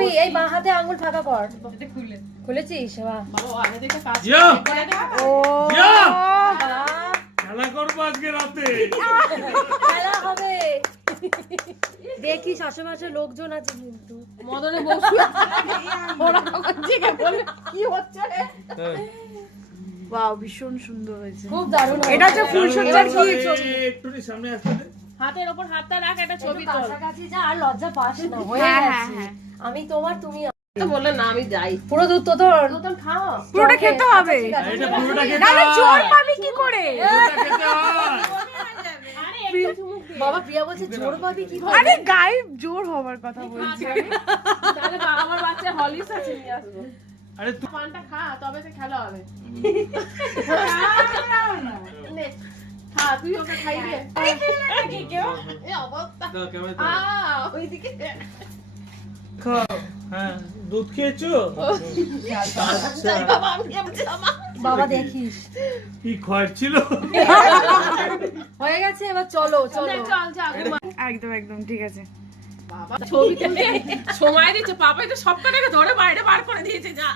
খাবি? এই বাঁ হাতে আঙ্গুল ফাঁকা কর। খুলেছিস? বাহ। ও খেলা করবো আজকে রাতে। খেলা হবে। দেখিস আশেপাশে লোকজন আছে কিন্তু। মদনে বসু ওরা তখন জেগে বলে কি হচ্ছে রে? ওয়াও, ভীষণ সুন্দর হয়েছে। খুব দারুণ। এটা হচ্ছে ফুলসজ্জার কি ছবি? একটু সামনে আসতে দে। হাতের ওপর হাতটা রাখ, একটা ছবি তোল। কাছাকাছি যা, আর লজ্জা পাস না। হয়ে হ্যাঁ, গেছে। হ্যাঁ। আমি তোমার, তুমি তো বললে না আমি যাই। পুরো দুধ তো তোর। নতুন খাও। পুরোটা খেতে হবে। এটা পুরোটা খেতে নাহলে হয়। জোর পাবি কি করে? পুরোটা খেতে হয়। আরে একটু চুমুক দে। বাবা প্রিয়া বলছে জোর পাবি কি করে? আরে গায়ে জোর হওয়ার কথা বলছি। তাহলে আমার বাচ্চা হলিক্স আছে নিয়ে আসবো। আরে তুই পানটা খা, তবে তো খেলা হবে। নে, খা, তুই ওকে খাইয়ে দে। এই অবস্থা। দাও, ক্যামেরা আ, দাও। ওইদিকে। খাও। হ্যাঁ, দুধ খেয়েছো? আচ্ছা। যাই বাবা, আমি জামা। বাবা দেখিস। কি খয়ের ছিল? হয়ে গেছে, এবার চলো চলো। চল, যা, ঘুমা। একদম একদম ঠিক আছে। বাবা, ছবিতে সময় দিচ্ছে, পাপাই তো সব কটাকে ধরে বাইরে বার করে দিয়েছে, যা।